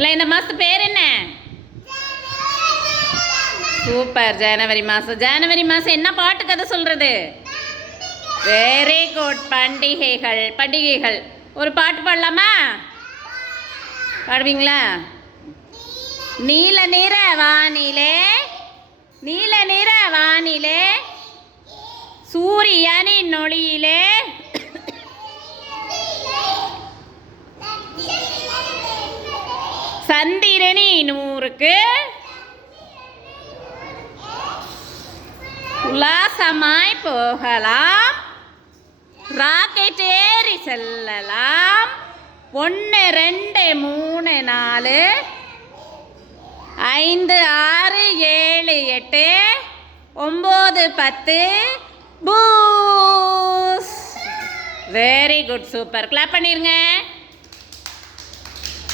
இல்லை இந்த மாதத்து பேர் என்ன? சூப்பர். ஜனவரி மாதம் ஜனவரி மாதம் என்ன பாட்டு கதை சொல்கிறது வெரி குட் பண்டிகைகள் பண்டிகைகள். ஒரு பாட்டு பாடலாமா? பாடுவீங்களா? நீல நிற வானிலே நீல நிற வானிலே சூரியனின் ஒளியிலே சந்திரனி நூறுக்கு. உல்லாசமாய் போகலாம். ராக்கெட் ஏறி செல்லலாம். ஒன்று ரெண்டு மூணு நாலு. ஐந்து ஆறு ஏழு எட்டு. ஒம்பது பத்து. பூஸ். வெரி குட் சூப்பர் கிளாப் பண்ணிருங்க.